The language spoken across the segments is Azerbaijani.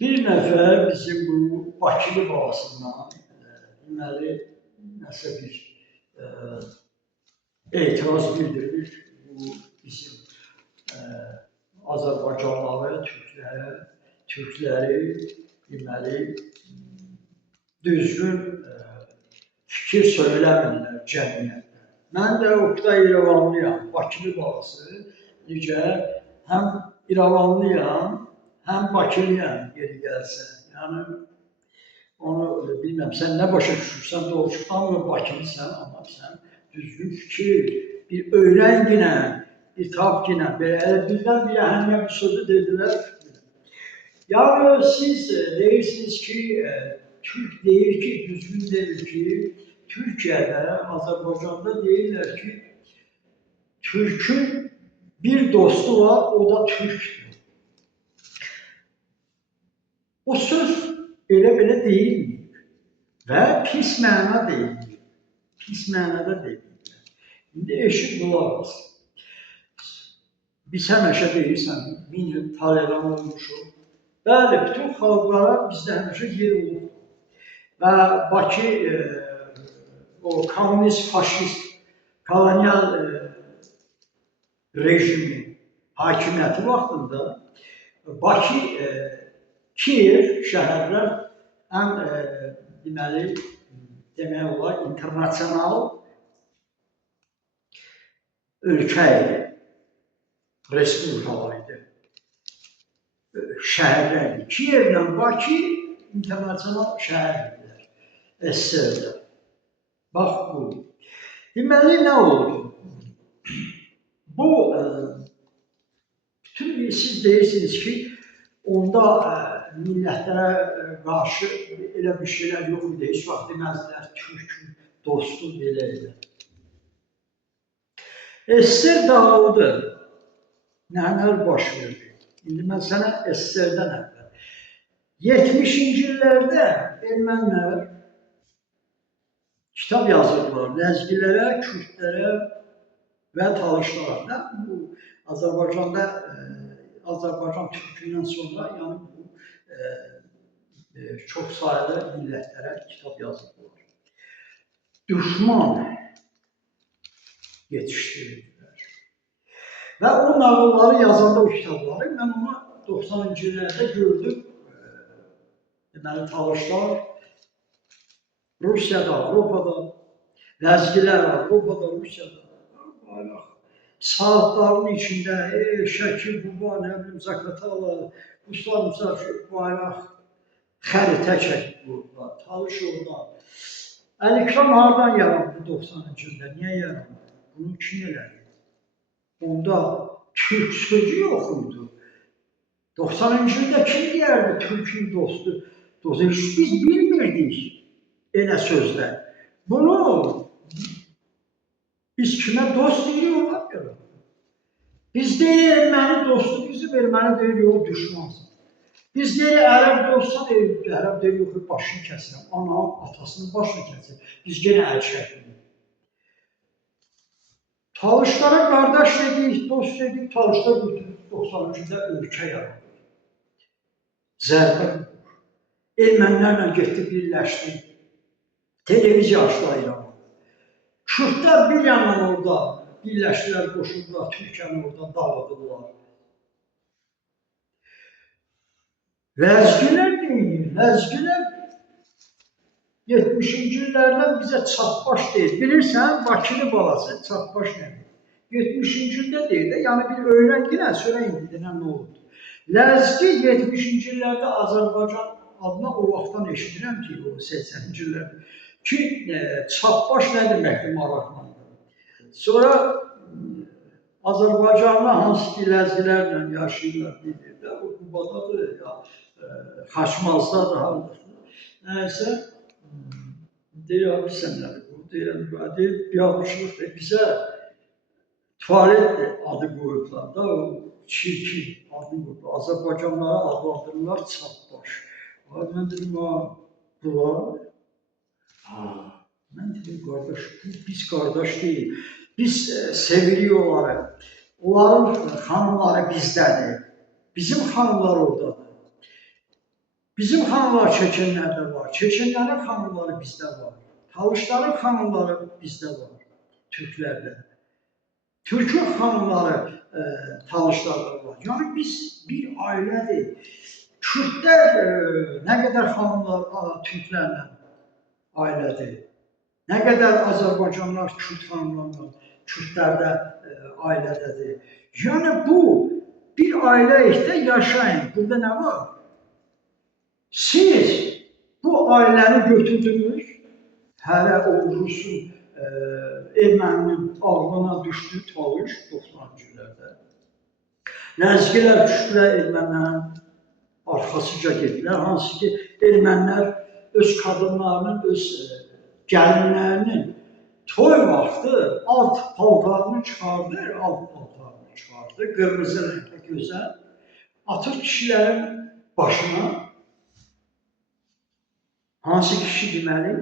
Bir nəfər bizim bu Bakılı balasından deməli nəsə bir etiraz bildirir. Bu bizim Azərbaycanlılara, Türkləri deməli düzgün fikir söyləmirlər cəmiyyətdə. Mən də Oktay İrəvanlıyam, Bakılı balası. Necə həm İrəvanlıyam, həm Bakılıyam geri gəlsə. Yəni onu bilməm, sən nə başa düşürsən, doğuşdan mı Bakılısan, amma sən düzgün fikir, bir öyrənginə, bir tapginə, belə birdən-birə həmə bir sözü dedilər. Yani siz deyirsiniz ki, Türk deyir ki, düzgün deyir ki, Türkiye'de, Azerbaycan'da deyirlər ki, Türk'ün bir dostu var, o da Türk'dür. O söz elə-belə deyilmir və pis məna deyilmir. Pis mənada deyilmir. İndi eşit qulaq olsun. Biz həmişə deyirsən, 1000 il tolerant olmuşuq. Bəli, bütün xalqlara bizdə həmişə yer olub. Və Bakı o komünist, faşist, kolonyal rejimi hakimiyyəti vaxtında Bakı, Kiyev şəhərlər ən deməli, demək olar, internasional ölkə idi, respublikalar idi. Şəhərlərdir. Kiyevlə Bakı internasional şəhərdirlər. SSR-də. Bax bu. Deməli, nə oldu? Bu, bütün siz deyirsiniz ki, onda millətlərə qarşı elə bir şeylər yox idi. Heç vaxt deməzlər, Türk'ün dostu belə elə. SSR dağıldı. Nələr baş verdi? İndi mən sənə SSR-dən əvvəl. 70-ci illərdə ermənilər kitab yazırdılar ləzgilərə, kürdlərə və talışlara. Bu Azərbaycanda, Azərbaycan Türkündən sonra yəni bu çox sayılı millətlərə kitab yazırdılar. Düşman yetişdirdilər. Və o nağılları yazanda o kitabları mən onu 90-cı illərdə gördüm. Deməli, talışlar Rusiyada, Avropada, ləzgilər Avropada, Rusiyada, bayraq, saatların içində, Şəkil, Quba, nə bilim, Zaqatala, Ruslar, müsafir, bayraq, xəritə çəkib burada, talış orada. Əl-İkram hardan yarandı 90-cı ildə, niyə yarandı? Bunu kim elədi? Onda Türk sözü yox idi. 90-cı ildə kim deyərdi Türk'ün dostu? Biz bilmirdik elə sözlər. Bunu biz kimə dost deyirik, ona görə. Biz deyirik, erməni dostu bizim, erməni deyirik, o düşmansın. Biz deyirik, ərəb dostsa deyirik, ərəb deyirik, yox, başını kəsirəm, anam, atasının başını kəsir. Biz genə əl çəkirik. Talışlara qardaş dedik, dost dedik, talışlar götürüb 92-də ölkə yaradı. Zərbə ermənilərlə getdi, birləşdi. Televiziya açdılar İran'a. Kürdlər bir yandan orada birləşdilər, qoşuldular, Türkiyəni orada dağıdılar. Ləzgilər deyir, ləzgilər 70-ci illərdən bizə çatbaş deyir. Bilirsən, Bakılı balası çatbaş nədir? 70-ci ildə deyir də, yəni bir öyrənginə, sonra indidən nə oldu? Ləzgi 70-ci illərdə Azərbaycan adına o vaxtdan eşidirəm ki, o 80-ci illərdə ki, çatbaş nə deməkdir maraqlandır. Sonra Azərbaycanlı hansı ki, ləzgilərlə yaşayırlar, deyir də, o Qubadadır, ya Xaçmazdadır, halıdır. Nəyəsə, deyir, bilsən nədir bu? Deyir, biabırçılıqdır. Bizə tualet adı qoyublar da, o çirkin adı qoyublar. Azərbaycanlara adlandırırlar çatbaş. Mən dedim, bunlar, mən dedim, qardaş, biz qardaş deyil. Biz sevirik onları. Onların xanımları bizdədir. Bizim xanımlar oradadır. Bizim xanlar Çeçenlərdə var, Çeçenlərin xanları bizdə var, Talışların xanları bizdə var, Türklərdə. Türkün xanları Talışlarda var. Yəni biz bir ailədir. Kürtlər nə qədər xanlar Türklərlə ailədir. Nə qədər Azərbaycanlılar Kürt xanlarla, Kürtlərdə ailədədir. Yəni bu bir ailəlikdə yaşayın. Burada nə var? Siz bu ailəni götürdünüz, hələ o Rusun erməninin ağlına düşdü Talış 90-cı illərdə. Ləzgilər düşdülər ermənilərin arxasıca getdilər. Hansı ki, ermənilər öz qadınlarının, öz gəlinlərinin toy vaxtı alt paltarını çıxardı, qırmızı rəngdə gözəl, atır kişilərin başına. Hansı kişi deməli,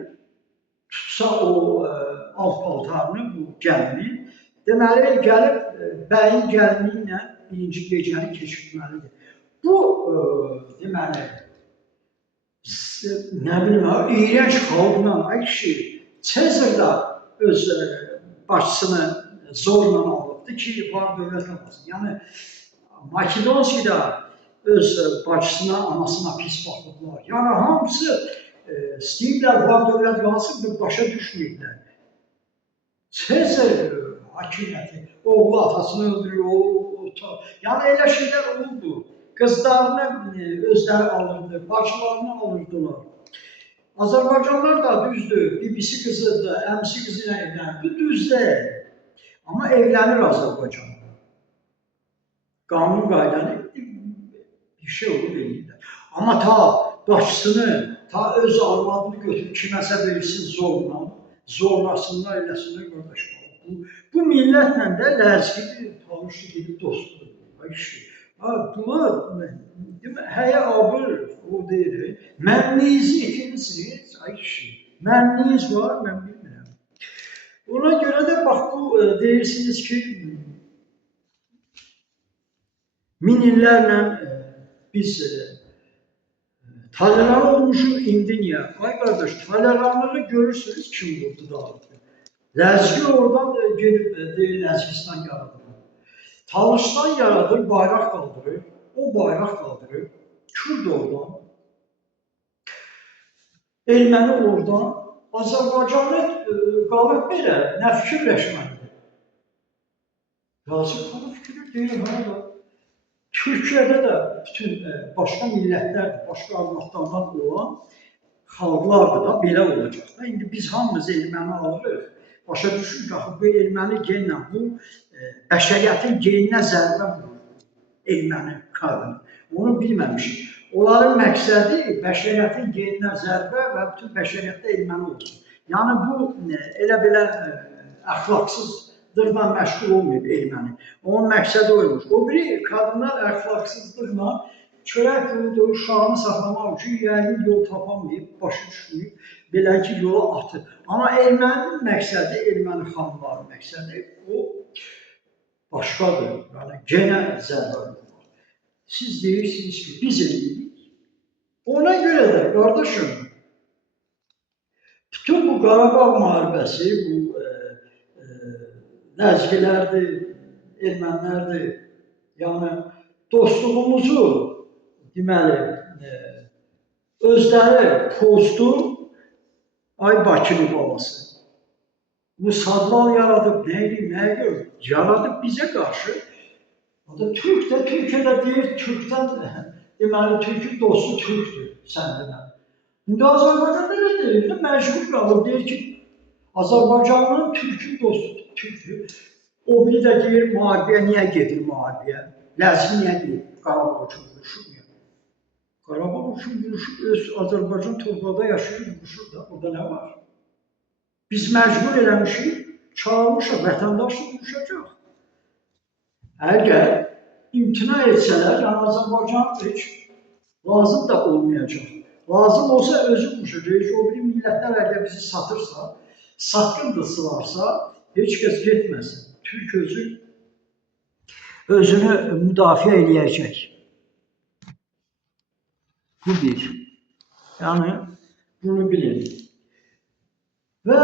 tutsa o alt paltarını, bu gəlini, deməli, gəlib bəyin gəlini ilə birinci gecəni keçirməlidir. Bu, deməli, nə bilim, iyrənc xalqla, ay kişi, Sezar da öz başçısını zorla alıbdı ki, var dövlət olmasın. Yəni, Makedonski da öz başçısına, anasına pis baxıblar. Yəni, hamısı istəyirlər, var dövlət qalsın, başa düşməyirlər. Sezar hakimiyyəti, oğlu atasını öldürür, yəni elə şeylər oldu. Qızlarını özləri alırdı, bacılarını alırdılar. Azərbaycanlılar da düzdür, bibisi qızıdır, əmisi qızı ilə evlənir, düzdür. Amma evlənir Azərbaycanlı. Qanun qaydanı bir şey olur eləyirlər. Amma ta başçısını, ta öz arvadını götürüb kiməsə verirsin zorla, zorlasınlar, eləsinlər qardaşlar. Bu millətlə də ləzgidir, Talışlı gedib dostludur. Bunlar həyə abır, o deyir, mənliyizi itirmisiniz, ay kişi, mənliyiz var, mən bilmirəm. Ona görə də bax bu deyirsiniz ki, min illərlə biz tolerant olmuşuq, indi niyə? Ay qardaş, tolerantlığı görürsünüz kim vurdu dağıtdı. Ləzgi oradan gedib deyir, Ləzgistan yaradır. Talışdan yaradır, bayraq qaldırır, o bayraq qaldırır, Kürd oradan, erməni oradan, Azərbaycanlı qalıb belə, nə fikirləşməlidir? Yazıq qanı fikirlər deyir, hala. Türkiyədə də bütün başqa millətlərdir, başqa arvadlardan olan xalqlardır da, belə olacaq da. İndi biz hamımız erməni alırıq, başa düşürük ki, bu erməni genlə, bu bəşəriyyətin geninə zərbə vurur, erməni qadını. Onu bilməmişik. Onların məqsədi bəşəriyyətin geninə zərbə və bütün bəşəriyyətdə erməni olsun. Yəni bu elə belə əxlaqsızlıqla məşğul olmayıb erməni. Onun məqsədi oymuş. O biri qadınlar əxlaqsızlıqla çörək puludur, uşağını saxlamaq üçün yəqin yol tapamayıb, başı düşməyib, belə ki, yola atır. Amma erməninin məqsədi, erməni xanların məqsədi o başqadır. Yəni, genə zərbə vurmaq. Siz deyirsiniz ki, biz eləyirik. Ona görə də, qardaşım, bütün bu Qarabağ müharibəsi, bu ləzgilərdir, ermənilərdir, yəni dostluğumuzu, deməli, özləri pozdu, ay Bakılı babası. Bu sadval yaradıb, nə gör, yaradıb bizə qarşı. Türk də, Türkiyədə deyir, Türkdən, deməli, Türkün dostu Türkdür, sən deməli. İndi Azərbaycanda nə deyir, məcbur qalır, deyir ki, Azərbaycanlının Türkün dostu Türkdür. O biri də deyir, müharibəyə niyə gedir müharibəyə? Ləzgi niyə deyir, Qarabağ üçün vuruşur ya? Qarabağ üçün vuruşur, öz Azərbaycan torpaqda yaşayır, vuruşur da, orada nə var? Biz məcbur eləmişik, çağırmışıq, vətəndaşla vuruşacaq. Əgər imtina etsələr, yəni Azərbaycan heç lazım da olmayacaq. Lazım olsa özü vuruşacaq, o biri millətlər əgər bizi satırsa, satqındırsalarsa, heç kəs getməsin. Türk özünü müdafiə eləyəcək. Bu bir. Yani bunu bilin. Ve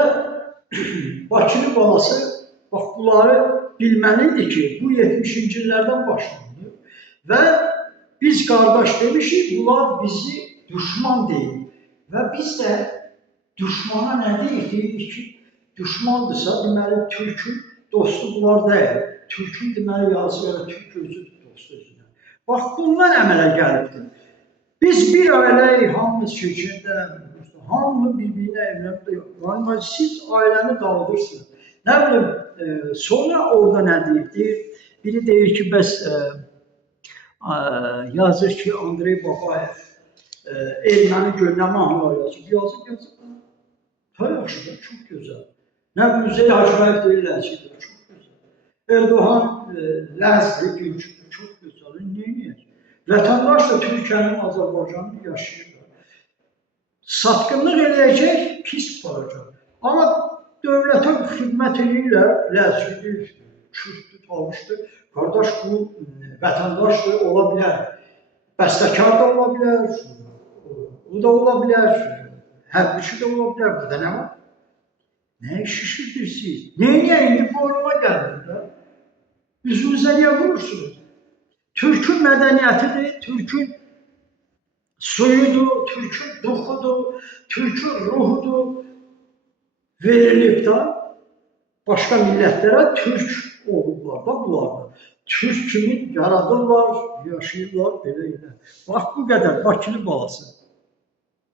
Bakılı balası, bax bunları bilmelidir ki, bu 70-ci illərdən başlandı. Və biz qardaş demişik, bunlar bizi düşman deyil. Və biz də düşmana nə deyik? Deyirik ki, düşmandırsa, deməli, Türk'ün dostu bunlar deyil. Türk'ün deməli, yazı və Türk özüdür dostu özünə. Bax, bundan əmələ gəlibdir. Biz bir ailəyik, hamımız kökündə, hamı bir-birinə evlənib. Yəni, siz ailəni dağıdırsınız. Nə bilim, sonra orada nə deyir? Biri deyir ki, bəs yazır ki, Andrey Babayev erməni gölünə mahnılar yazır. Yazır. Ha, yaxşı da, çox gözəl. Nə bilim, Zey Hacıbayev deyirlər ki, çox gözəl. Erdoğan Ləzli, Gülçüdür, çox gözəl. Neyini? Vətəndaş da Türkiyənin, Azərbaycanın yaşayır. Satqınlıq eləyəcək, pis paracaq. Amma dövlətə xidmət edirlər, Ləzgidir, Kürdür, Talışdır. Qardaş, bu vətəndaşdır, ola bilər. Bəstəkar da ola bilər, o da ola bilər, hərbiçi də ola bilər. Burada nə var? Nəyə şişirdirsiniz? Nəyə indi boynuma gəlir? Üzünüzə niyə vurursunuz? Türk'ün mədəniyyətidir, Türk'ün suyudur, Türk'ün duxudur, Türk'ün ruhudur. Verilib da başqa millətlərə Türk olublar da bunlar. Türk kimi yaradırlar, yaşayırlar belə. Bax bu qədər Bakılı balası.